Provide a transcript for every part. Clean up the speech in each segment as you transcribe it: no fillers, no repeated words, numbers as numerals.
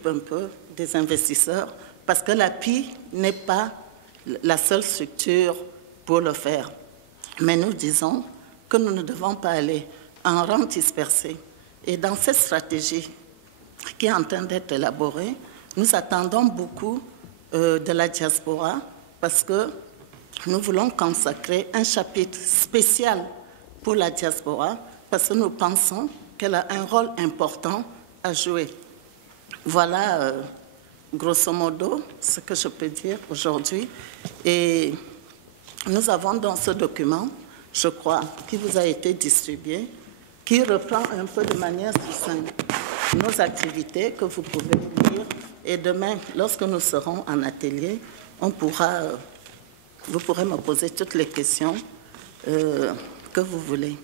préoccupe un peu des investisseurs parce que l'API n'est pas la seule structure pour le faire. Mais nous disons que nous ne devons pas aller en rang dispersé. Et dans cette stratégie qui est en train d'être élaborée, nous attendons beaucoup de la diaspora parce que nous voulons consacrer un chapitre spécial pour la diaspora parce que nous pensons qu'elle a un rôle important à jouer. Voilà, grosso modo, ce que je peux dire aujourd'hui. Et nous avons dans ce document, je crois, qui vous a été distribué, qui reprend un peu de manière succincte nos activités que vous pouvez lire. Et demain, lorsque nous serons en atelier, vous pourrez me poser toutes les questions que vous voulez.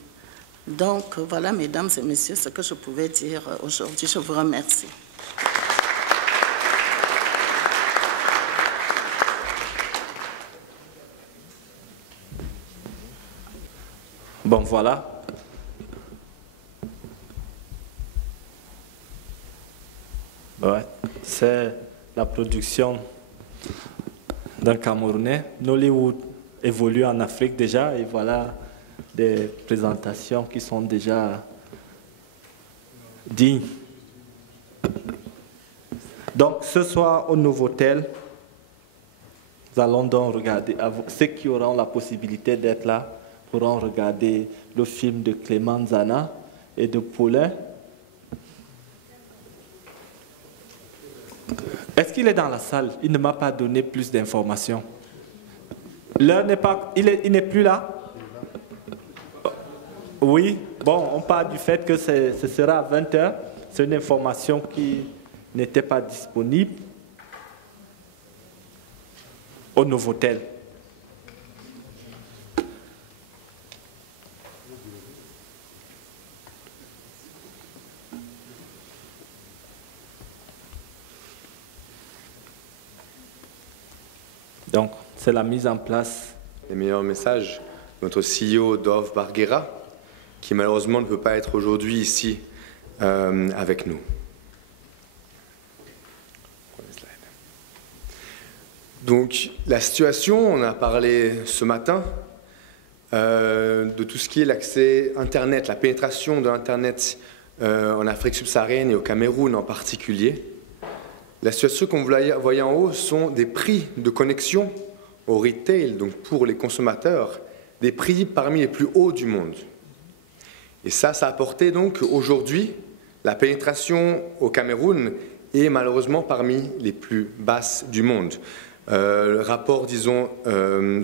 Donc, voilà, mesdames et messieurs, ce que je pouvais dire aujourd'hui. Je vous remercie. Bon, voilà. Ouais, c'est la production d'un Camerounais. Nollywood évolue en Afrique déjà et voilà des présentations qui sont déjà dignes. Donc, ce soir au Novotel, nous allons donc regarder, ceux qui auront la possibilité d'être là pourront regarder le film de Clément Zana et de Paulin. Est-ce qu'il est dans la salle? Il ne m'a pas donné plus d'informations. L'heure n'est pas... Il n'est plus là? Oui, bon, on part du fait que ce sera à 20h. C'est une information qui n'était pas disponible au Novotel. Donc, c'est la mise en place. Les meilleurs messages, notre CEO Dov Barguera, qui malheureusement ne peut pas être aujourd'hui ici avec nous. Donc, la situation, on a parlé ce matin de tout ce qui est l'accès Internet, la pénétration de l'Internet en Afrique subsaharienne et au Cameroun en particulier. La situation qu'on voyait en haut sont des prix de connexion au retail, donc pour les consommateurs, des prix parmi les plus hauts du monde. Et ça a apporté donc aujourd'hui la pénétration au Cameroun est malheureusement parmi les plus basses du monde. Le rapport, disons,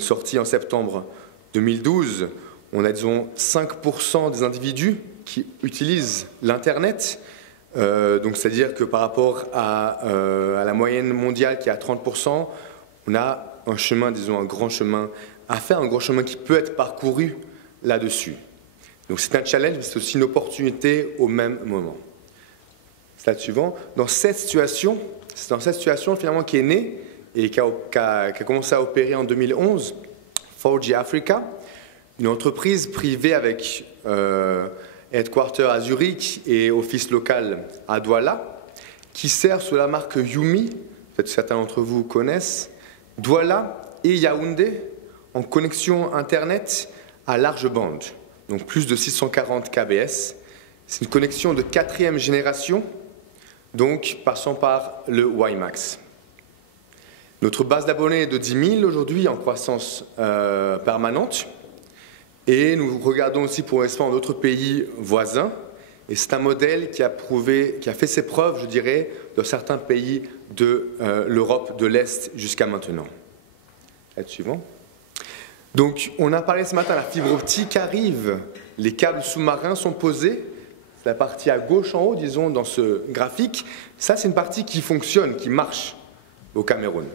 sorti en septembre 2012, on a, disons, 5% des individus qui utilisent l'Internet. Donc, c'est-à-dire que par rapport à la moyenne mondiale qui est à 30%, on a un chemin, disons, un grand chemin à faire, un grand chemin qui peut être parcouru là-dessus. Donc, c'est un challenge, mais c'est aussi une opportunité au même moment. Slide suivant. Dans cette situation finalement qui est née et qui a commencé à opérer en 2011, 4G Africa, une entreprise privée avec headquarter à Zurich et office local à Douala, qui sert sous la marque Yumi, peut-être certains d'entre vous connaissent, Douala et Yaoundé en connexion Internet à large bande, donc plus de 640 kbs. C'est une connexion de 4e génération, donc passant par le WiMAX. Notre base d'abonnés est de 10 000 aujourd'hui, en croissance permanente. Et nous regardons aussi pour l'instant d'autres pays voisins. Et c'est un modèle qui a fait ses preuves, je dirais, dans certains pays de l'Europe de l'Est jusqu'à maintenant. Slide suivant. Donc, on a parlé ce matin, la fibre optique arrive, les câbles sous-marins sont posés. C'est la partie à gauche en haut, disons, dans ce graphique. Ça, c'est une partie qui fonctionne, qui marche au Cameroun.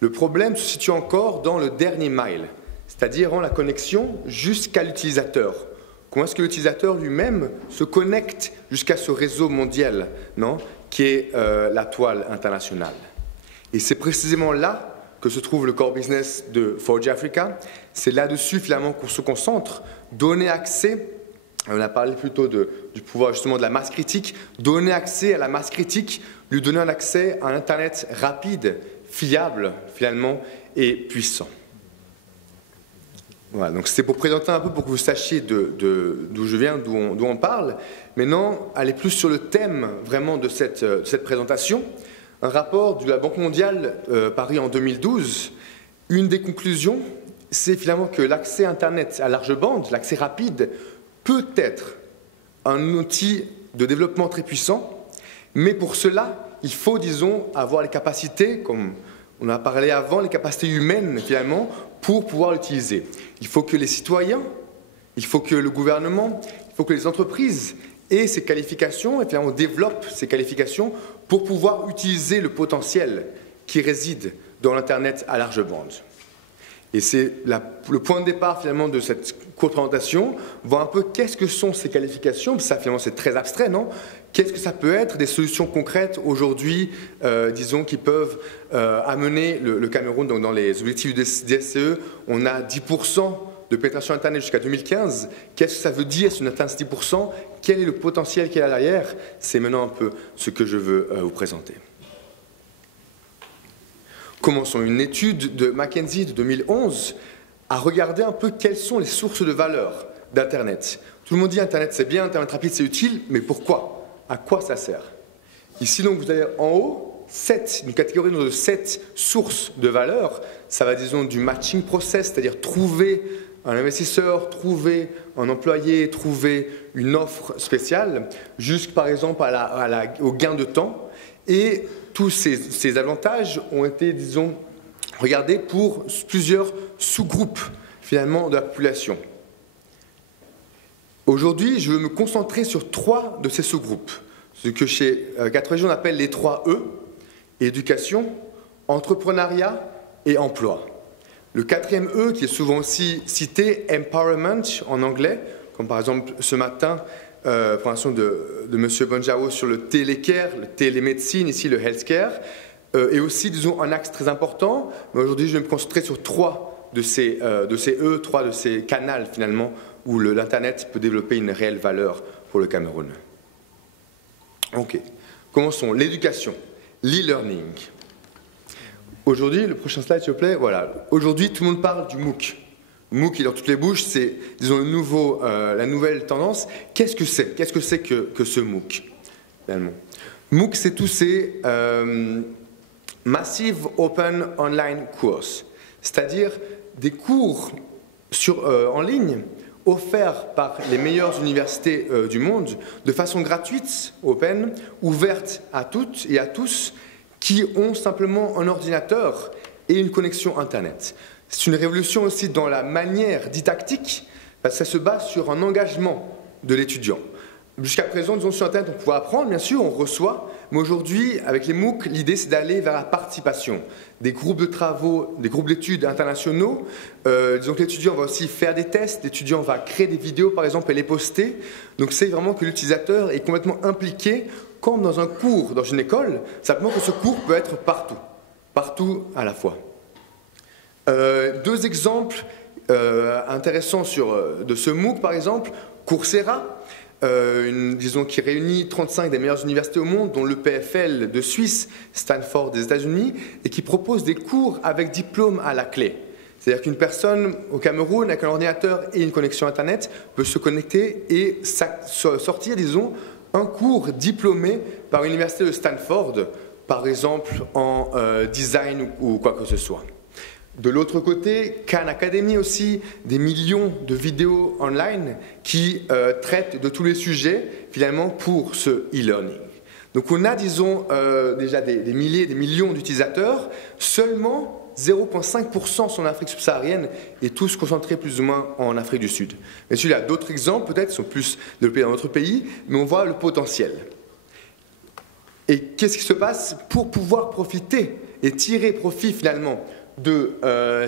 Le problème se situe encore dans le dernier mile, c'est-à-dire la connexion jusqu'à l'utilisateur. Comment est-ce que l'utilisateur lui-même se connecte jusqu'à ce réseau mondial, non, qui est la toile internationale. Et c'est précisément là que se trouve le core business de 4G Africa. C'est là-dessus finalement qu'on se concentre, donner accès, on a parlé plutôt du pouvoir justement de la masse critique, donner accès à la masse critique lui donner un accès à un Internet rapide, fiable finalement et puissant. Voilà, donc c'était pour présenter un peu, pour que vous sachiez d'où je viens, d'où on parle. Maintenant, aller plus sur le thème vraiment de cette présentation. Un rapport de la Banque mondiale paru en 2012, une des conclusions, c'est finalement que l'accès Internet à large bande, l'accès rapide, peut être un outil de développement très puissant, mais pour cela, il faut, disons, avoir les capacités, comme on a parlé avant, les capacités humaines, finalement, pour pouvoir l'utiliser. Il faut que les citoyens, il faut que le gouvernement, il faut que les entreprises aient ces qualifications, et finalement développent ces qualifications pour pouvoir utiliser le potentiel qui réside dans l'Internet à large bande. Et c'est le point de départ finalement de cette courte présentation, voir un peu qu'est-ce que sont ces qualifications, ça finalement c'est très abstrait, non? Qu'est-ce que ça peut être, des solutions concrètes aujourd'hui, disons, qui peuvent amener le Cameroun, donc dans les objectifs du DSCE, on a 10% de pénétration Internet jusqu'à 2015. Qu'est-ce que ça veut dire si on atteint ce 10%? Quel est le potentiel qu'il y a derrière? C'est maintenant un peu ce que je veux vous présenter. Commençons. Une étude de McKinsey de 2011 a regardé un peu quelles sont les sources de valeur d'Internet. Tout le monde dit Internet c'est bien, Internet rapide c'est utile, mais pourquoi? À quoi ça sert? Ici donc vous avez en haut une catégorie de 7 sources de valeur. Ça va disons du matching process, c'est-à-dire trouver un investisseur, trouver un employé, trouver une offre spéciale, jusqu'à par exemple au gain de temps. Et tous ces avantages ont été, disons, regardés pour plusieurs sous-groupes, finalement, de la population. Aujourd'hui, je veux me concentrer sur 3 de ces sous-groupes, ce que chez 4G on appelle les 3 E, éducation, entrepreneuriat et emploi. Le 4e E, qui est souvent aussi cité, empowerment en anglais, comme par exemple ce matin, présentation de M. Bonjao sur le télécare, le télémédecine, ici le healthcare, et aussi, disons, un axe très important. Mais aujourd'hui, je vais me concentrer sur 3 de ces E, 3 de ces canaux, finalement, où l'Internet peut développer une réelle valeur pour le Cameroun. Ok. Commençons. L'éducation, l'e-learning. Aujourd'hui, le prochain slide, s'il vous plaît. Voilà. Aujourd'hui, tout le monde parle du MOOC. MOOC est dans toutes les bouches, c'est, disons, la nouvelle tendance. Qu'est-ce que c'est? Qu'est-ce que c'est que ce MOOC, finalement? MOOC, c'est tous ces Massive Open Online Courses, c'est-à-dire des cours en ligne offerts par les meilleures universités du monde de façon gratuite, open, ouverte à toutes et à tous qui ont simplement un ordinateur et une connexion Internet. C'est une révolution aussi dans la manière didactique, parce que ça se base sur un engagement de l'étudiant. Jusqu'à présent, disons, sur Internet, on pouvait apprendre, bien sûr, on reçoit, mais aujourd'hui, avec les MOOC, l'idée, c'est d'aller vers la participation. Des groupes de travaux, des groupes d'études internationaux. Disons que l'étudiant va aussi faire des tests, l'étudiant va créer des vidéos, par exemple, et les poster. Donc, c'est vraiment que l'utilisateur est complètement impliqué, comme dans un cours dans une école, simplement que ce cours peut être partout à la fois. 2 exemples intéressants de ce MOOC, par exemple, Coursera, disons, qui réunit 35 des meilleures universités au monde, dont le PFL de Suisse, Stanford des États-Unis, et qui propose des cours avec diplôme à la clé. C'est-à-dire qu'une personne au Cameroun, avec un ordinateur et une connexion Internet, peut se connecter et sortir, disons, un cours diplômé par l'université de Stanford, par exemple en design ou quoi que ce soit. De l'autre côté, Khan Academy aussi, des millions de vidéos online qui traitent de tous les sujets, finalement, pour ce e-learning. Donc on a, disons, déjà des milliers, des millions d'utilisateurs, seulement 0,5% sont en Afrique subsaharienne et tous concentrés plus ou moins en Afrique du Sud. Bien sûr, il y a d'autres exemples, peut-être, qui sont plus développés dans d'autres pays, mais on voit le potentiel. Et qu'est-ce qui se passe pour pouvoir profiter et tirer profit, finalement, de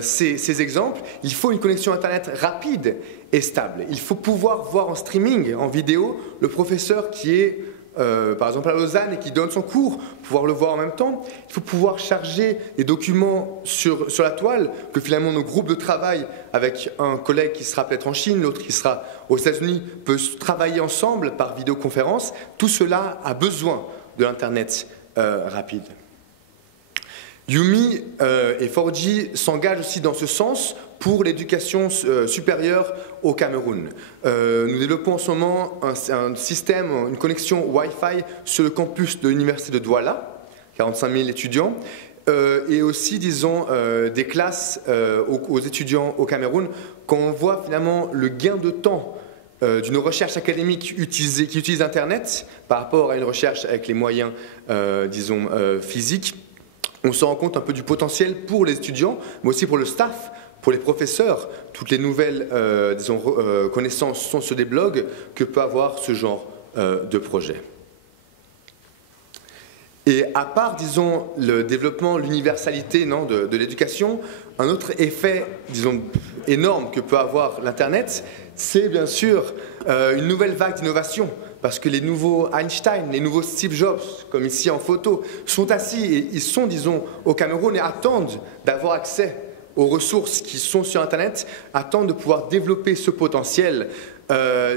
ces exemples? Il faut une connexion Internet rapide et stable. Il faut pouvoir voir en streaming, en vidéo, le professeur qui est, par exemple, à Lausanne et qui donne son cours, pouvoir le voir en même temps. Il faut pouvoir charger des documents sur la toile, que finalement nos groupes de travail, avec un collègue qui sera peut-être en Chine, l'autre qui sera aux États-Unis, peuvent travailler ensemble par vidéoconférence. Tout cela a besoin de l'Internet rapide. Yumi et 4G s'engagent aussi dans ce sens pour l'éducation supérieure au Cameroun. Nous développons en ce moment un système, une connexion Wi-Fi sur le campus de l'université de Douala, 45 000 étudiants, et aussi, disons, des classes aux étudiants au Cameroun, quand on voit finalement le gain de temps d'une recherche académique qui utilise Internet par rapport à une recherche avec les moyens, disons, physiques, on se rend compte un peu du potentiel pour les étudiants, mais aussi pour le staff, pour les professeurs. Toutes les nouvelles disons, connaissances sont sur des blogs que peut avoir ce genre de projet. Et à part, disons, le développement, l'universalité de l'éducation, un autre effet, disons, énorme que peut avoir l'Internet, c'est bien sûr une nouvelle vague d'innovation. Parce que les nouveaux Einstein, les nouveaux Steve Jobs, comme ici en photo, sont assis et ils sont, disons, au Cameroun et attendent d'avoir accès aux ressources qui sont sur Internet, attendent de pouvoir développer ce potentiel,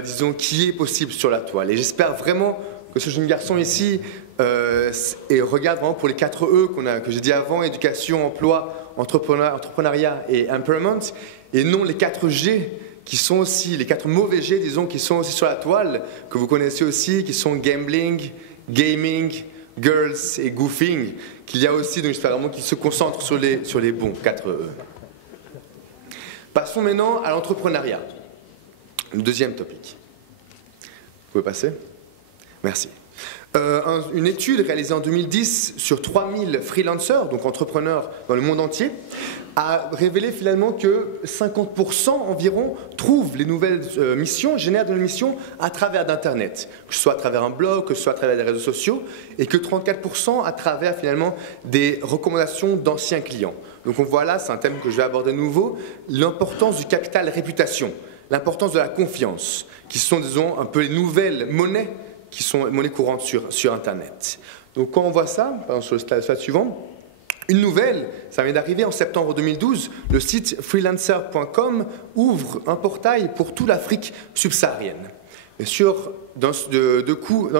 disons, qui est possible sur la toile. Et j'espère vraiment que ce jeune garçon ici regarde vraiment pour les 4 E que j'ai dit avant, éducation, emploi, entrepreneuriat et empowerment, et non les 4 G, qui sont aussi les 4 mauvais G, disons, qui sont aussi sur la toile, que vous connaissez aussi, qui sont gambling, gaming, girls et goofing, qu'il y a aussi, donc j'espère vraiment qu'ils se concentrent sur les bons 4 E. Passons maintenant à l'entrepreneuriat, le deuxième topic. Vous pouvez passer? Merci. Une étude réalisée en 2010 sur 3000 freelancers, donc entrepreneurs dans le monde entier, a révélé finalement que 50% environ trouvent les nouvelles missions, génèrent de nouvelles missions à travers d'Internet, que ce soit à travers un blog, que ce soit à travers des réseaux sociaux, et que 34% à travers finalement des recommandations d'anciens clients. Donc on voit là, c'est un thème que je vais aborder de nouveau, l'importance du capital réputation, l'importance de la confiance, qui sont, disons, un peu les nouvelles monnaies qui sont monnaie courante sur Internet. Donc quand on voit ça, par exemple sur le slide suivant, une nouvelle, ça vient d'arriver en septembre 2012, le site freelancer.com ouvre un portail pour toute l'Afrique subsaharienne. Bien sûr, d'un coup,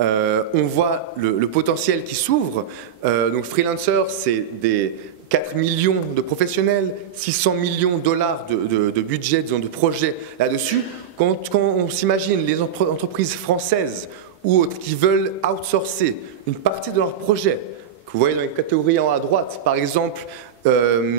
on voit le potentiel qui s'ouvre. Donc Freelancer, c'est des 4 millions de professionnels, 600 millions de dollars de budget, disons, de projets là-dessus. Quand on s'imagine les entreprises françaises ou autres qui veulent outsourcer une partie de leurs projets, que vous voyez dans les catégories en haut à droite, par exemple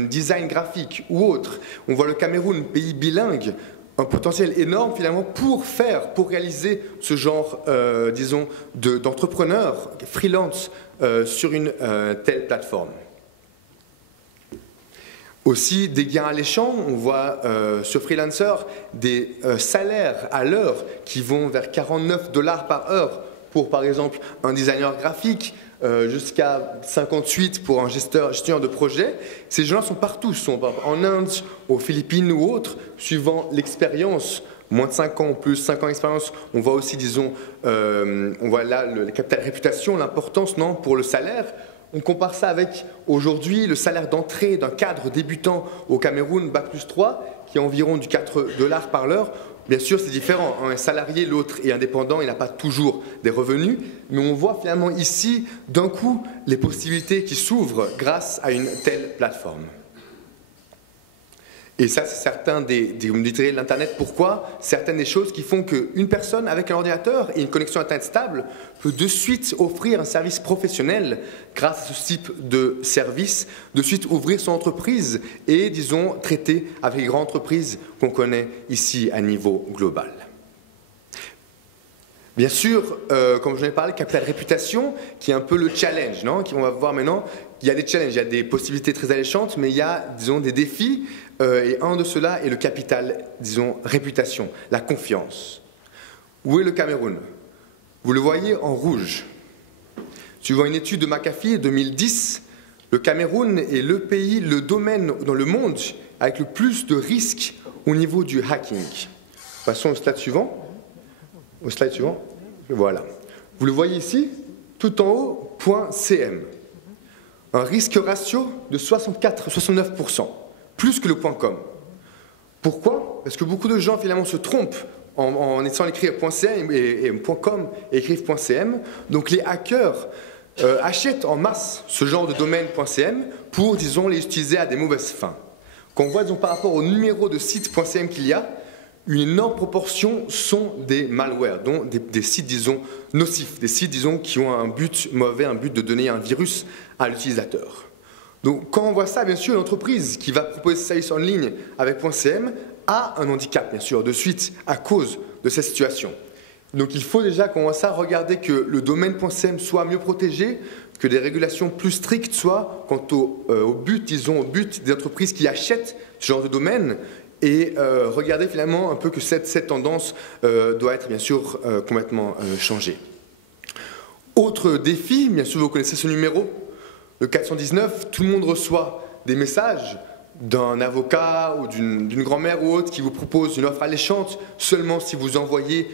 design graphique ou autre, on voit le Cameroun, pays bilingue, un potentiel énorme finalement pour réaliser ce genre, disons, d'entrepreneurs freelance sur une telle plateforme. Aussi des gains alléchants, on voit sur Freelancer des salaires à l'heure qui vont vers 49 $ par heure pour par exemple un designer graphique, jusqu'à 58 pour un gestionnaire de projet. Ces gens-là sont partout, sont en Inde, aux Philippines ou autres, suivant l'expérience. Moins de 5 ans ou plus, 5 ans d'expérience, on voit aussi, disons, on voit là le capital réputation, l'importance pour le salaire. On compare ça avec aujourd'hui le salaire d'entrée d'un cadre débutant au Cameroun, Bac+3, qui est environ du 4 $ par l'heure. Bien sûr, c'est différent. Un est salarié, l'autre est indépendant, il n'a pas toujours des revenus. Mais on voit finalement ici, d'un coup, les possibilités qui s'ouvrent grâce à une telle plateforme. Et ça, c'est certains vous me direz l'Internet, pourquoi? Certaines des choses qui font qu'une personne avec un ordinateur et une connexion Internet stable peut de suite offrir un service professionnel grâce à ce type de service, de suite ouvrir son entreprise et, disons, traiter avec les grandes entreprises qu'on connaît ici à niveau global. Bien sûr, comme je l'ai parlé, capital réputation, qui est un peu le challenge, non? On va voir maintenant, il y a des challenges, il y a des possibilités très alléchantes, mais il y a, disons, des défis, et un de ceux-là est le capital, disons, réputation, la confiance. Où est le Cameroun? Vous le voyez en rouge. Suivant une étude de McAfee 2010, le Cameroun est le pays, le domaine dans le monde avec le plus de risques au niveau du hacking. Passons au slide suivant. Au slide suivant. Voilà. Vous le voyez ici, tout en haut, .cm. Un risque ratio de 64-69%, plus que le .com. Pourquoi? Parce que beaucoup de gens finalement se trompent en essayant d'écrire .cm et .com et écrivent .cm. Donc les hackers achètent en masse ce genre de domaine.cm pour, disons, les utiliser à des mauvaises fins. Quand on voit, disons, par rapport au numéro de site.cm qu'il y a, une énorme proportion sont des malwares, donc des sites, disons, nocifs, des sites, disons, qui ont un but mauvais, un but de donner un virus à l'utilisateur. Donc, quand on voit ça, bien sûr, l'entreprise qui va proposer ce service en ligne avec .cm a un handicap, bien sûr, de suite, à cause de cette situation. Donc, il faut déjà, quand on voit ça, regarder que le domaine.cm soit mieux protégé, que des régulations plus strictes soient quant au but, disons, au but des entreprises qui achètent ce genre de domaine, et regardez finalement un peu que cette tendance doit être bien sûr complètement changée. Autre défi, bien sûr vous connaissez ce numéro, le 419, tout le monde reçoit des messages d'un avocat ou d'une grand-mère ou autre qui vous propose une offre alléchante seulement si vous envoyez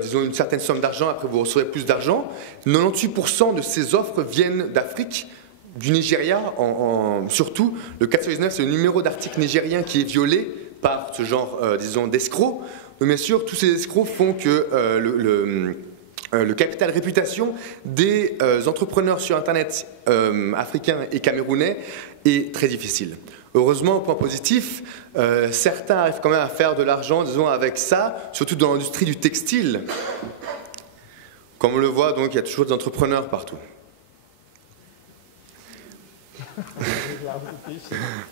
disons une certaine somme d'argent, après vous recevrez plus d'argent. 98% de ces offres viennent d'Afrique, du Nigeria, surtout. Le 419, c'est le numéro d'article nigérien qui est violé par ce genre, disons, d'escrocs. Mais bien sûr, tous ces escrocs font que le capital réputation des entrepreneurs sur Internet africains et camerounais est très difficile. Heureusement, au point positif, certains arrivent quand même à faire de l'argent, disons, avec ça, surtout dans l'industrie du textile. Comme on le voit, donc, il y a toujours des entrepreneurs partout.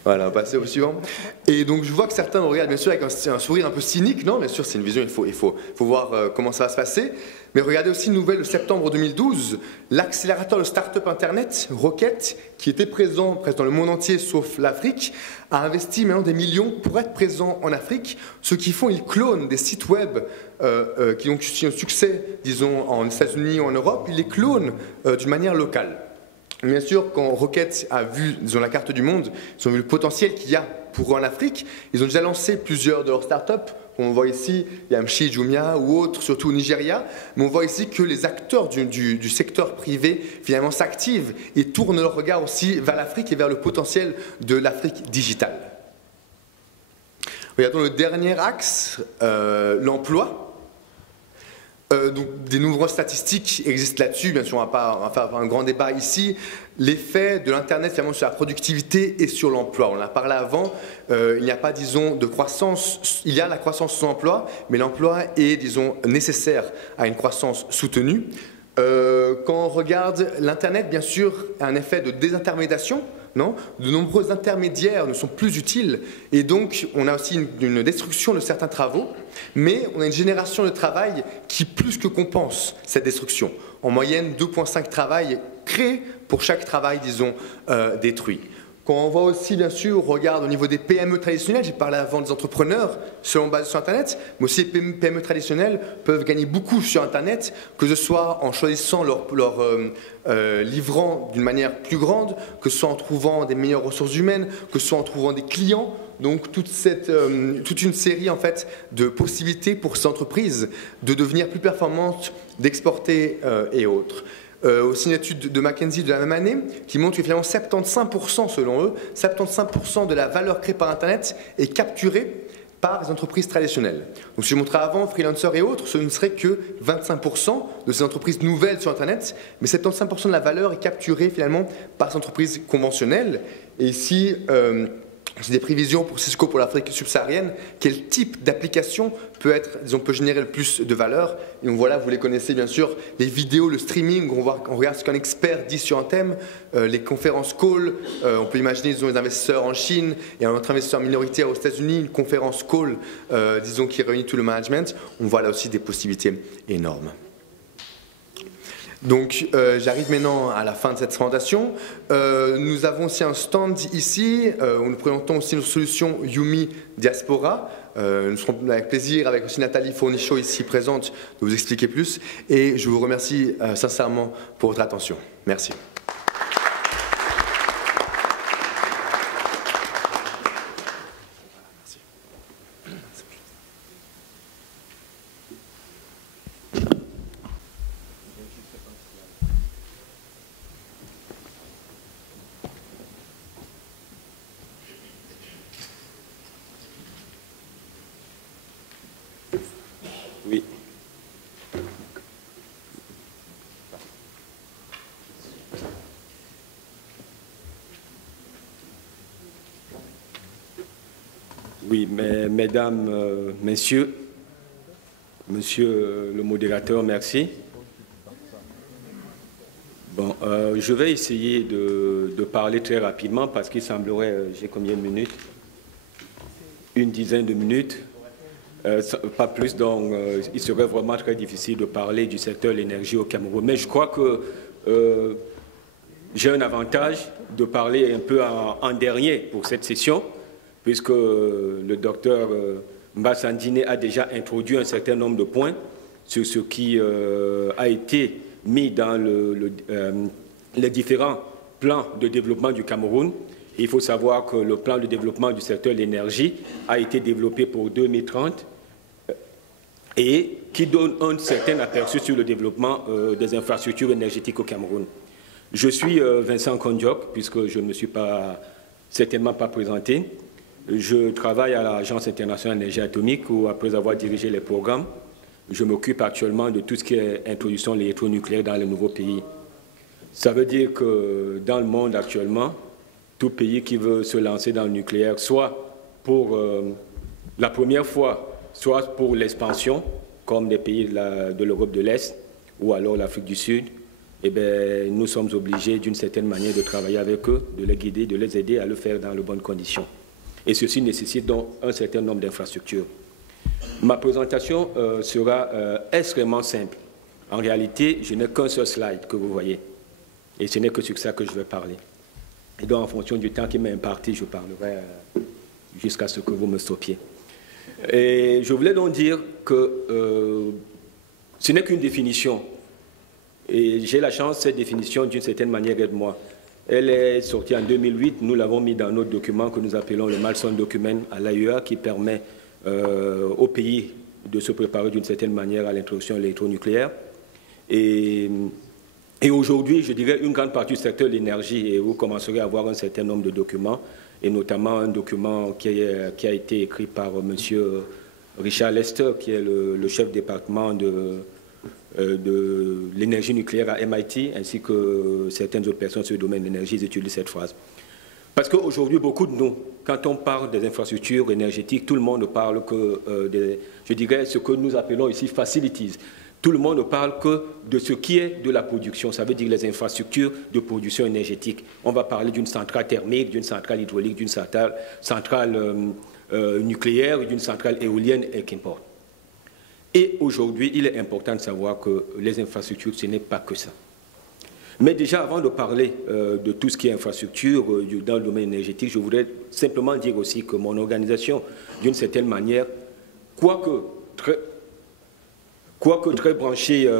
Voilà, on va passer au suivant. Et donc je vois que certains me regardent bien sûr avec un sourire un peu cynique. Non, bien sûr, c'est une vision, il faut voir comment ça va se passer. Mais regardez aussi une nouvelle de septembre 2012, l'accélérateur de start-up Internet, Rocket, qui était présent presque dans le monde entier sauf l'Afrique, a investi maintenant des millions pour être présent en Afrique. Ce qu'ils font, ils clonent des sites web qui ont un succès, disons, en États-Unis ou en Europe, ils les clonent d'une manière locale. Bien sûr, quand Rocket a vu, disons, la carte du monde, ils ont vu le potentiel qu'il y a pour eux en Afrique. Ils ont déjà lancé plusieurs de leurs startups. On voit ici, il y a Mchi, Jumia ou autres, surtout au Nigeria. Mais on voit ici que les acteurs du secteur privé, finalement, s'activent et tournent leur regard aussi vers l'Afrique et vers le potentiel de l'Afrique digitale. Regardons le dernier axe, l'emploi. Donc, des nombreuses statistiques existent là-dessus, bien sûr on va faire un grand débat ici. L'effet de l'Internet finalement sur la productivité et sur l'emploi. On en a parlé avant, il n'y a pas, disons, de croissance, il y a la croissance sans emploi, mais l'emploi est, disons, nécessaire à une croissance soutenue. Quand on regarde l'Internet, bien sûr, a un effet de désintermédiation. Non, de nombreux intermédiaires ne sont plus utiles et donc on a aussi une destruction de certains travaux, mais on a une génération de travail qui plus que compense cette destruction. En moyenne, 2,5 travail créés pour chaque travail, disons, détruit. Quand on voit aussi, bien sûr, on regarde au niveau des PME traditionnelles, j'ai parlé avant des entrepreneurs selon base sur Internet, mais aussi les PME traditionnelles peuvent gagner beaucoup sur Internet, que ce soit en choisissant leur livrant d'une manière plus grande, que ce soit en trouvant des meilleures ressources humaines, que ce soit en trouvant des clients. Donc toute une série en fait, de possibilités pour ces entreprises de devenir plus performantes, d'exporter et autres. Aussi une étude de McKinsey de la même année qui montre que finalement 75% selon eux, 75% de la valeur créée par Internet est capturée par les entreprises traditionnelles. Donc je montrais avant, freelancers et autres, ce ne serait que 25% de ces entreprises nouvelles sur Internet, mais 75% de la valeur est capturée finalement par ces entreprises conventionnelles. Et ici, c'est des prévisions pour Cisco pour l'Afrique subsaharienne. Quel type d'application peut générer le plus de valeur? Et donc voilà, vous les connaissez bien sûr, les vidéos, le streaming, on regarde ce qu'un expert dit sur un thème, les conférences call, on peut imaginer, disons, les investisseurs en Chine et un autre investisseur minoritaire aux États-Unis, une conférence call, disons, qui réunit tout le management. On voit là aussi des possibilités énormes. Donc j'arrive maintenant à la fin de cette présentation. Nous avons aussi un stand ici où nous présentons aussi notre solution Yumi Diaspora. Nous serons avec plaisir, avec aussi Nathalie Fournichot ici présente, de vous expliquer plus. Et je vous remercie sincèrement pour votre attention. Merci. Oui. Oui, mais, mesdames, messieurs, monsieur le modérateur, merci. Bon, je vais essayer de parler très rapidement parce qu'il semblerait, j'ai combien de minutes? Une dizaine de minutes, pas plus, donc il serait vraiment très difficile de parler du secteur de l'énergie au Cameroun. Mais je crois que j'ai un avantage de parler un peu en dernier pour cette session, puisque le docteur Mbassandine a déjà introduit un certain nombre de points sur ce qui a été mis dans les différents plans de développement du Cameroun. Il faut savoir que le plan de développement du secteur de l'énergie a été développé pour 2030 et qui donne un certain aperçu sur le développement des infrastructures énergétiques au Cameroun. Je suis Vincent Kondiok, puisque je ne me suis certainement pas présenté. Je travaille à l'Agence internationale d'énergie atomique où, après avoir dirigé les programmes, je m'occupe actuellement de tout ce qui est introduction de l'électronucléaire dans les nouveaux pays. Ça veut dire que dans le monde actuellement, tout pays qui veut se lancer dans le nucléaire, soit pour la première fois, soit pour l'expansion, comme les pays de l'Europe de l'Est ou alors l'Afrique du Sud, eh bien, nous sommes obligés d'une certaine manière de travailler avec eux, de les guider, de les aider à le faire dans de bonnes conditions. Et ceci nécessite donc un certain nombre d'infrastructures. Ma présentation sera extrêmement simple. En réalité, je n'ai qu'un seul slide que vous voyez. Et ce n'est que sur ça que je vais parler. Et donc, en fonction du temps qui m'est imparti, je parlerai jusqu'à ce que vous me stoppiez. Et je voulais donc dire que ce n'est qu'une définition. Et j'ai la chance, cette définition, d'une certaine manière, aide-moi. Elle est sortie en 2008. Nous l'avons mis dans notre document que nous appelons le Malson Document à l'AUA, qui permet au pays de se préparer d'une certaine manière à l'introduction de l'électronucléaire. Et aujourd'hui, je dirais, une grande partie du secteur de l'énergie, et vous commencerez à avoir un certain nombre de documents, et notamment un document qui a été écrit par M. Richard Lester, qui est le chef département de l'énergie nucléaire à MIT, ainsi que certaines autres personnes sur le domaine de l'énergie, ils utilisent cette phrase. Parce qu'aujourd'hui, beaucoup de nous, quand on parle des infrastructures énergétiques, tout le monde parle que, je dirais, ce que nous appelons ici facilities. Tout le monde ne parle que de ce qui est de la production, ça veut dire les infrastructures de production énergétique. On va parler d'une centrale thermique, d'une centrale hydraulique, d'une centrale nucléaire, d'une centrale éolienne et qu'importe. Et aujourd'hui, il est important de savoir que les infrastructures, ce n'est pas que ça. Mais déjà, avant de parler de tout ce qui est infrastructure dans le domaine énergétique, je voudrais simplement dire aussi que mon organisation, d'une certaine manière, quoique très branchée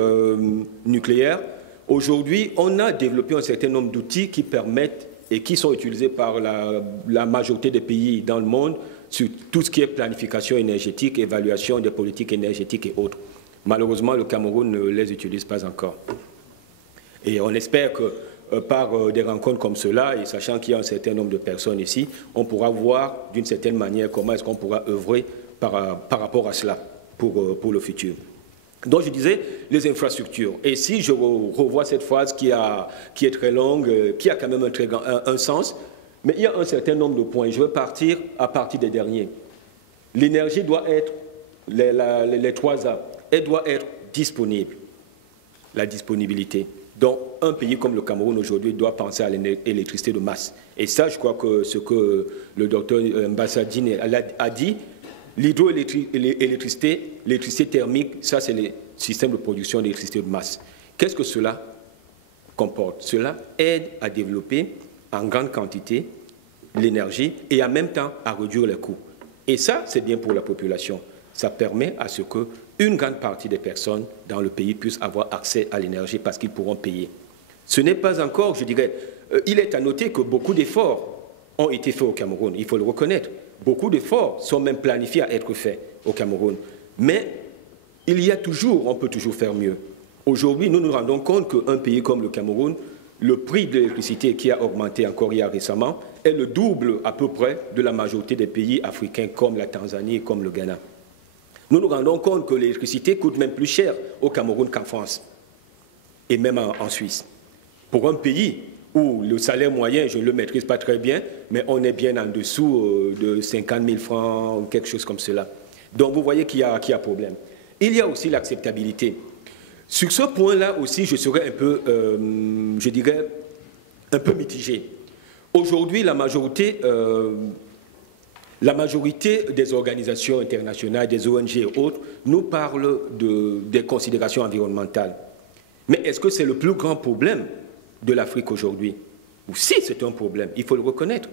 nucléaire, aujourd'hui, on a développé un certain nombre d'outils qui permettent et qui sont utilisés par la majorité des pays dans le monde sur tout ce qui est planification énergétique, évaluation des politiques énergétiques et autres. Malheureusement, le Cameroun ne les utilise pas encore. Et on espère que par des rencontres comme cela, et sachant qu'il y a un certain nombre de personnes ici, on pourra voir d'une certaine manière comment est-ce qu'on pourra œuvrer par rapport à cela pour le futur. Donc je disais, les infrastructures. Et si je revois cette phrase qui est très longue, qui a quand même un sens, mais il y a un certain nombre de points. Je vais partir à partir des derniers. L'énergie doit être, les 3 A, elle doit être disponible. La disponibilité. Donc, un pays comme le Cameroun aujourd'hui doit penser à l'électricité de masse. Et ça, je crois que ce que le docteur Mbassandine a dit, l'hydroélectricité, l'électricité thermique, ça c'est le système de production d'électricité de masse. Qu'est-ce que cela comporte? Cela aide à développer en grande quantité l'énergie et en même temps à réduire les coûts. Et ça, c'est bien pour la population. Ça permet à ce qu'une grande partie des personnes dans le pays puissent avoir accès à l'énergie parce qu'ils pourront payer. Ce n'est pas encore, je dirais, il est à noter que beaucoup d'efforts ont été faits au Cameroun, il faut le reconnaître. Beaucoup d'efforts sont même planifiés à être faits au Cameroun. Mais il y a toujours, on peut toujours faire mieux. Aujourd'hui, nous nous rendons compte qu'un pays comme le Cameroun, le prix de l'électricité qui a augmenté encore il y a récemment est le double à peu près de la majorité des pays africains comme la Tanzanie et comme le Ghana. Nous nous rendons compte que l'électricité coûte même plus cher au Cameroun qu'en France et même en Suisse. Pour un pays où le salaire moyen, je ne le maîtrise pas très bien, mais on est bien en dessous de 50 000 francs ou quelque chose comme cela. Donc vous voyez qu'il y a problème. Il y a aussi l'acceptabilité. Sur ce point-là aussi, je serais un peu, je dirais, un peu mitigé. Aujourd'hui, la majorité des organisations internationales, des ONG et autres, nous parlent des considérations environnementales. Mais est-ce que c'est le plus grand problème de l'Afrique aujourd'hui? Ou si c'est un problème, il faut le reconnaître.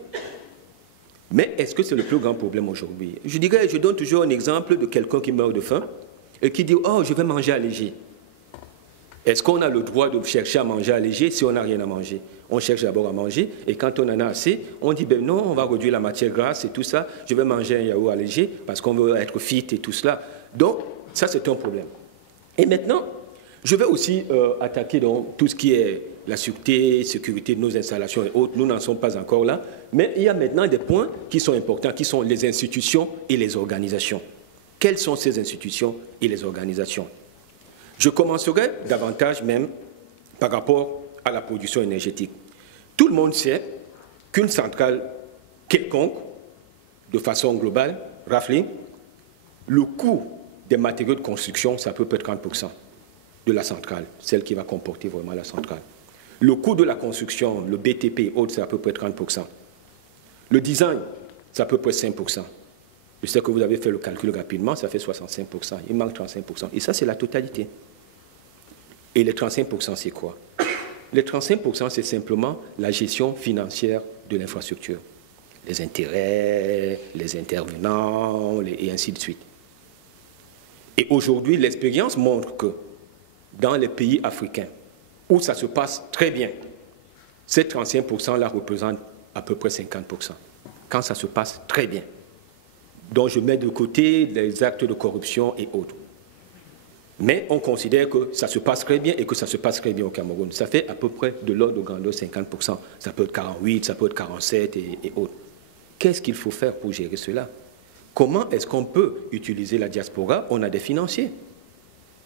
Mais est-ce que c'est le plus grand problème aujourd'hui? Je dirais, je donne toujours un exemple de quelqu'un qui meurt de faim et qui dit « Oh, je vais manger allégé ». Est-ce qu'on a le droit de chercher à manger allégé si on n'a rien à manger? On cherche d'abord à manger et quand on en a assez, on dit ben non, on va réduire la matière grasse et tout ça, je vais manger un yaourt allégé parce qu'on veut être fit et tout cela. Donc, ça c'est un problème. Et maintenant, je vais aussi attaquer donc, tout ce qui est la sécurité de nos installations et autres. Nous n'en sommes pas encore là, mais il y a maintenant des points qui sont importants, qui sont les institutions et les organisations. Quelles sont ces institutions et les organisations? Je commencerai davantage même par rapport à la production énergétique. Tout le monde sait qu'une centrale quelconque, de façon globale, raflée, le coût des matériaux de construction, c'est à peu près 30% de la centrale, celle qui va comporter vraiment la centrale. Le coût de la construction, le BTP et autres, c'est à peu près 30%. Le design, c'est à peu près 5%. Je sais que vous avez fait le calcul rapidement, ça fait 65%. Il manque 35%. Et ça, c'est la totalité. Et les 35%, c'est quoi? Les 35%, c'est simplement la gestion financière de l'infrastructure. Les intérêts, les intervenants, et ainsi de suite. Et aujourd'hui, l'expérience montre que dans les pays africains, où ça se passe très bien, ces 35%-là représentent à peu près 50%. Quand ça se passe très bien. Donc je mets de côté les actes de corruption et autres. Mais on considère que ça se passe très bien et que ça se passe très bien au Cameroun. Ça fait à peu près de l'ordre de grandeur 50%. Ça peut être 48, ça peut être 47 et autres. Qu'est-ce qu'il faut faire pour gérer cela? Comment est-ce qu'on peut utiliser la diaspora? On a des financiers.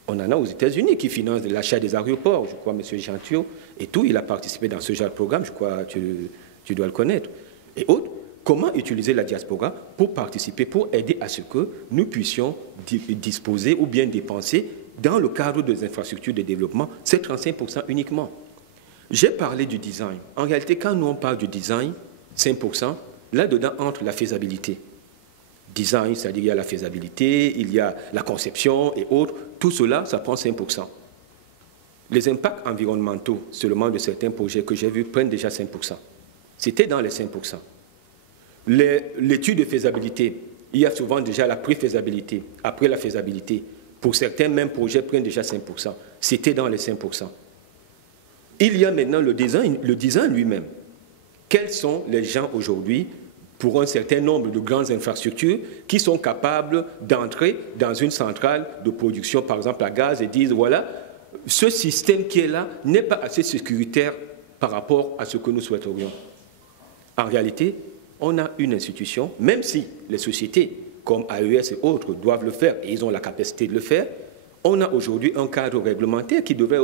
On en a aux États-Unis qui financent l'achat des aéroports. Je crois M. Gentio et tout, il a participé dans ce genre de programme. Je crois que tu dois le connaître. Et autres. Comment utiliser la diaspora pour participer, pour aider à ce que nous puissions disposer ou bien dépenser dans le cadre des infrastructures de développement, c'est 35% uniquement. J'ai parlé du design. En réalité, quand nous on parle du design, 5%, là-dedans entre la faisabilité. Design, c'est-à-dire il y a la faisabilité, il y a la conception et autres. Tout cela, ça prend 5%. Les impacts environnementaux, seulement de certains projets que j'ai vus, prennent déjà 5%. C'était dans les 5%. L'étude de faisabilité, il y a souvent déjà la pré-faisabilité, après la faisabilité. Pour certains, mêmes projets prennent déjà 5%. C'était dans les 5%. Il y a maintenant le design lui-même. Quels sont les gens aujourd'hui, pour un certain nombre de grandes infrastructures, qui sont capables d'entrer dans une centrale de production, par exemple à gaz, et disent, voilà, ce système qui est là n'est pas assez sécuritaire par rapport à ce que nous souhaiterions. En réalité, on a une institution, même si les sociétés comme AES et autres doivent le faire, et ils ont la capacité de le faire, on a aujourd'hui un cadre réglementaire qui devrait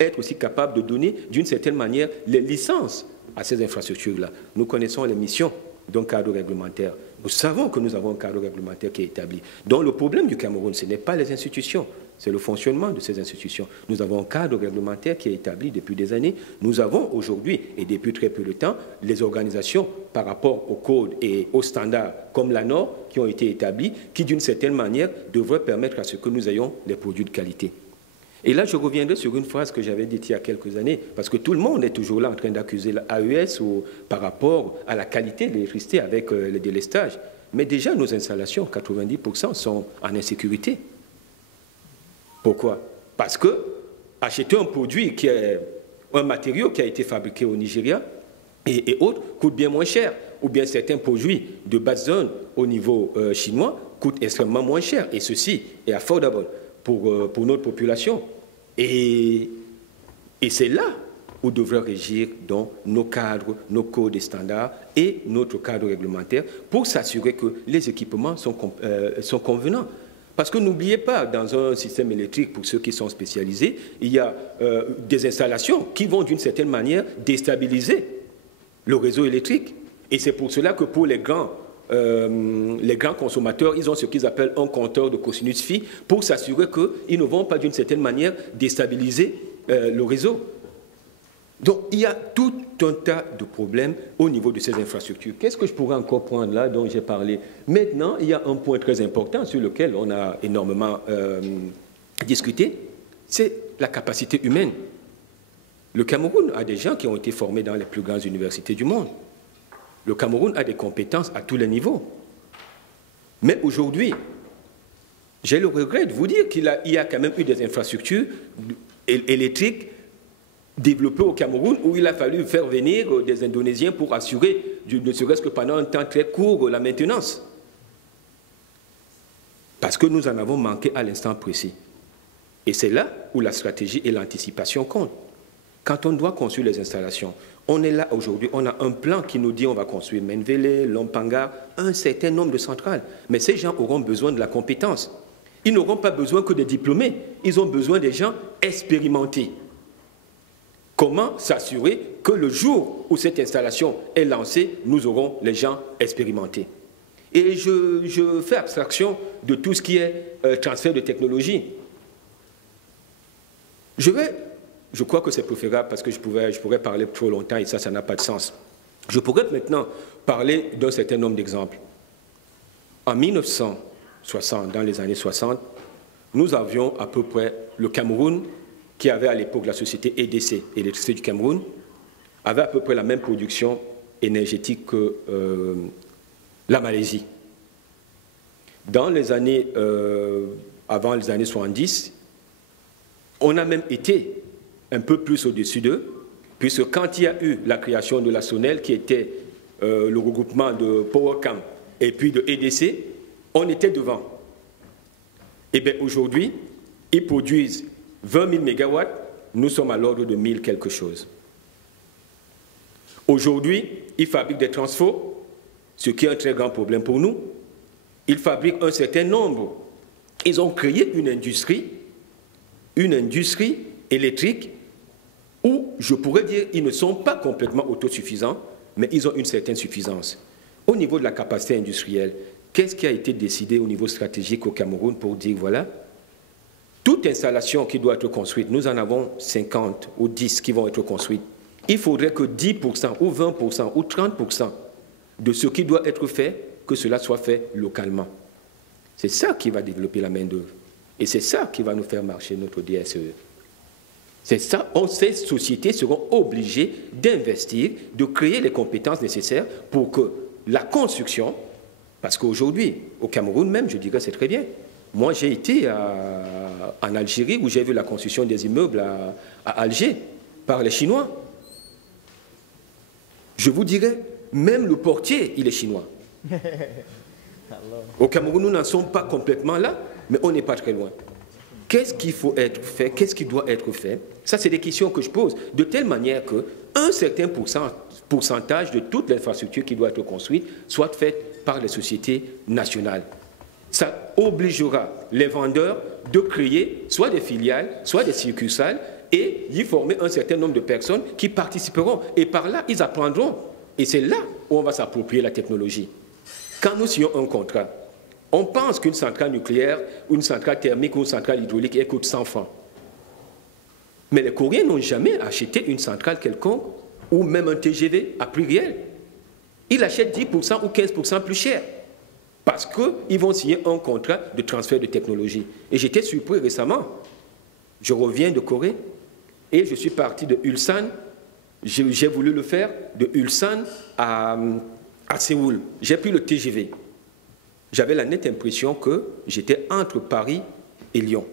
être aussi capable de donner, d'une certaine manière, les licences à ces infrastructures-là. Nous connaissons les missions d'un cadre réglementaire. Nous savons que nous avons un cadre réglementaire qui est établi. Donc le problème du Cameroun, ce n'est pas les institutions, c'est le fonctionnement de ces institutions. Nous avons un cadre réglementaire qui est établi depuis des années. Nous avons aujourd'hui, et depuis très peu de temps, les organisations par rapport au code et aux standards comme la NOR qui ont été établis, qui d'une certaine manière devraient permettre à ce que nous ayons des produits de qualité. Et là, je reviendrai sur une phrase que j'avais dite il y a quelques années, parce que tout le monde est toujours là en train d'accuser l'AES par rapport à la qualité de l'électricité avec le délestage. Mais déjà, nos installations, 90% sont en insécurité. Pourquoi? Parce que acheter un produit qui est un matériau qui a été fabriqué au Nigeria et autres coûte bien moins cher, ou bien certains produits de basse zone au niveau chinois coûtent extrêmement moins cher, et ceci est affordable pour notre population. Et c'est là où devraient régir donc nos cadres, nos codes et standards et notre cadre réglementaire pour s'assurer que les équipements sont convenants. Parce que n'oubliez pas, dans un système électrique, pour ceux qui sont spécialisés, il y a des installations qui vont d'une certaine manière déstabiliser le réseau électrique. Et c'est pour cela que pour les grands consommateurs, ils ont ce qu'ils appellent un compteur de cosinus phi pour s'assurer qu'ils ne vont pas d'une certaine manière déstabiliser le réseau. Donc il y a tout un tas de problèmes au niveau de ces infrastructures. Qu'est-ce que je pourrais encore prendre là dont j'ai parlé? Maintenant, il y a un point très important sur lequel on a énormément discuté, c'est la capacité humaine. Le Cameroun a des gens qui ont été formés dans les plus grandes universités du monde. Le Cameroun a des compétences à tous les niveaux. Mais aujourd'hui, j'ai le regret de vous dire qu'il y a quand même eu des infrastructures électriques développées au Cameroun où il a fallu faire venir des Indonésiens pour assurer, ne serait-ce que pendant un temps très court, la maintenance. Parce que nous en avons manqué à l'instant précis. Et c'est là où la stratégie et l'anticipation comptent. Quand on doit construire les installations, on est là aujourd'hui, on a un plan qui nous dit on va construire Menvele, Lompanga, un certain nombre de centrales. Mais ces gens auront besoin de la compétence. Ils n'auront pas besoin que des diplômés, ils ont besoin des gens expérimentés. Comment s'assurer que le jour où cette installation est lancée, nous aurons les gens expérimentés? Et je fais abstraction de tout ce qui est transfert de technologie. Je crois que c'est préférable parce que je pourrais parler trop longtemps et ça n'a pas de sens. Je pourrais maintenant parler d'un certain nombre d'exemples. En 1960, dans les années 60, nous avions à peu près le Cameroun, qui avait à l'époque la société EDC, Électricité du Cameroun, avait à peu près la même production énergétique que la Malaisie. Dans les années, avant les années 70, on a même été un peu plus au-dessus d'eux, puisque quand il y a eu la création de la SONEL, qui était le regroupement de PowerCam et puis de EDC, on était devant. Et bien aujourd'hui, ils produisent 20 000 mégawatts, nous sommes à l'ordre de 1000 quelque chose. Aujourd'hui, ils fabriquent des transfos, ce qui est un très grand problème pour nous. Ils fabriquent un certain nombre. Ils ont créé une industrie électrique où, je pourrais dire, ils ne sont pas complètement autosuffisants, mais ils ont une certaine suffisance. Au niveau de la capacité industrielle, qu'est-ce qui a été décidé au niveau stratégique au Cameroun pour dire, voilà, toute installation qui doit être construite, nous en avons 50 ou 10 qui vont être construites, il faudrait que 10% ou 20% ou 30% de ce qui doit être fait, que cela soit fait localement. C'est ça qui va développer la main-d'œuvre. Et c'est ça qui va nous faire marcher notre DSE. C'est ça, ces sociétés seront obligées d'investir, de créer les compétences nécessaires pour que la construction, parce qu'aujourd'hui, au Cameroun même, je dirais c'est très bien. Moi, j'ai été en Algérie où j'ai vu la construction des immeubles à Alger par les Chinois. Je vous dirais, même le portier, il est chinois. Au Cameroun, nous n'en sommes pas complètement là, mais on n'est pas très loin. Qu'est-ce qu'il faut être fait? Qu'est-ce qui doit être fait? Ça, c'est des questions que je pose, de telle manière qu'un certain pourcentage de toute l'infrastructure qui doit être construite soit faite par les sociétés nationales. Ça obligera les vendeurs de créer soit des filiales, soit des succursales et d'y former un certain nombre de personnes qui participeront. Et par là, ils apprendront. Et c'est là où on va s'approprier la technologie. Quand nous signons un contrat, on pense qu'une centrale nucléaire, une centrale thermique ou une centrale hydraulique, elle coûte 100 francs. Mais les Coréens n'ont jamais acheté une centrale quelconque ou même un TGV à prix réel. Ils achètent 10% ou 15% plus cher parce qu'ils vont signer un contrat de transfert de technologie. Et j'étais surpris récemment. Je reviens de Corée et je suis parti de Ulsan. J'ai voulu le faire de Ulsan à Séoul. J'ai pris le TGV. J'avais la nette impression que j'étais entre Paris et Lyon.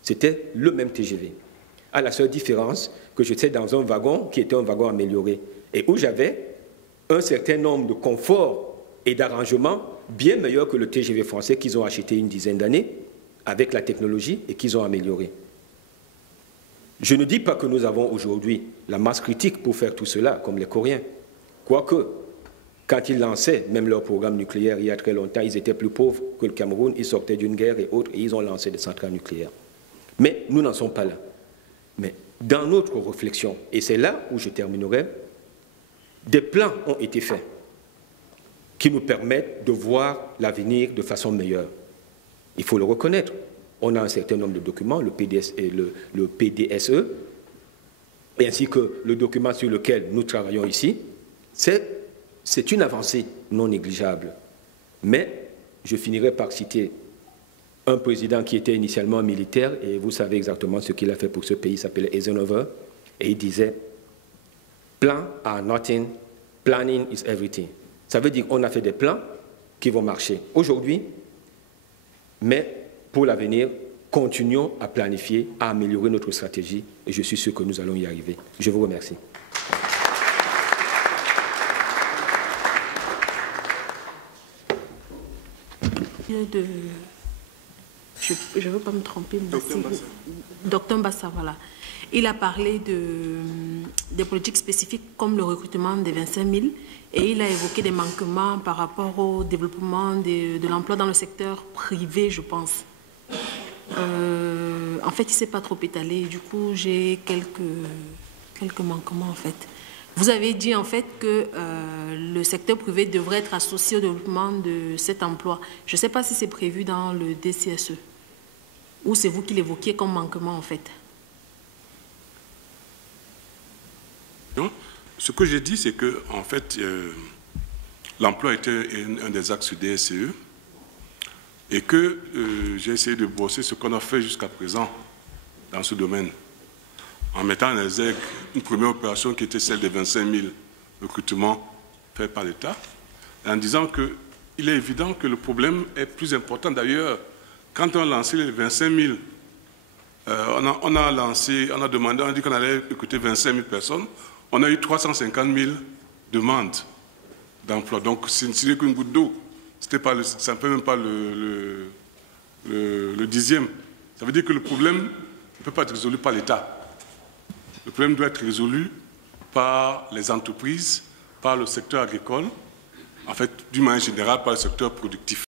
C'était le même TGV. À la seule différence que j'étais dans un wagon qui était un wagon amélioré et où j'avais un certain nombre de conforts et d'arrangements bien meilleurs que le TGV français qu'ils ont acheté une dizaine d'années avec la technologie et qu'ils ont amélioré. Je ne dis pas que nous avons aujourd'hui la masse critique pour faire tout cela, comme les Coréens. Quoique, quand ils lançaient même leur programme nucléaire il y a très longtemps, ils étaient plus pauvres que le Cameroun, ils sortaient d'une guerre et autres, et ils ont lancé des centrales nucléaires. Mais nous n'en sommes pas là. Mais dans notre réflexion, et c'est là où je terminerai, des plans ont été faits qui nous permettent de voir l'avenir de façon meilleure. Il faut le reconnaître. On a un certain nombre de documents, le PDS et le PDSE, et ainsi que le document sur lequel nous travaillons ici. C'est une avancée non négligeable. Mais je finirai par citer un président qui était initialement militaire, et vous savez exactement ce qu'il a fait pour ce pays, il s'appelait Eisenhower, et il disait « Plans are nothing, planning is everything ». Ça veut dire qu'on a fait des plans qui vont marcher aujourd'hui, mais pour l'avenir, continuons à planifier, à améliorer notre stratégie, et je suis sûr que nous allons y arriver. Je vous remercie. Je ne veux pas me tromper. Docteur Mbassa, voilà. Il a parlé des politiques spécifiques comme le recrutement des 25 000 et il a évoqué des manquements par rapport au développement de l'emploi dans le secteur privé, je pense. En fait, il ne s'est pas trop étalé. Du coup, j'ai quelques manquements, en fait. Vous avez dit, en fait, que le secteur privé devrait être associé au développement de cet emploi. Je ne sais pas si c'est prévu dans le DCSE ou c'est vous qui l'évoquiez comme manquement, en fait. Non. Ce que j'ai dit, c'est que, en fait, l'emploi était un des axes du DSE et que j'ai essayé de bosser ce qu'on a fait jusqu'à présent dans ce domaine, en mettant en exergue une première opération qui était celle des 25 000 recrutements faits par l'État, en disant qu'il est évident que le problème est plus important. D'ailleurs, quand on a lancé les 25 000, on a demandé, on a dit qu'on allait recruter 25 000 personnes, on a eu 350 000 demandes d'emploi. Donc, ce n'est qu'une goutte d'eau. Ça ne fait même pas le dixième. Ça veut dire que le problème ne peut pas être résolu par l'État. Le problème doit être résolu par les entreprises, par le secteur agricole, en fait, d'une manière générale, par le secteur productif.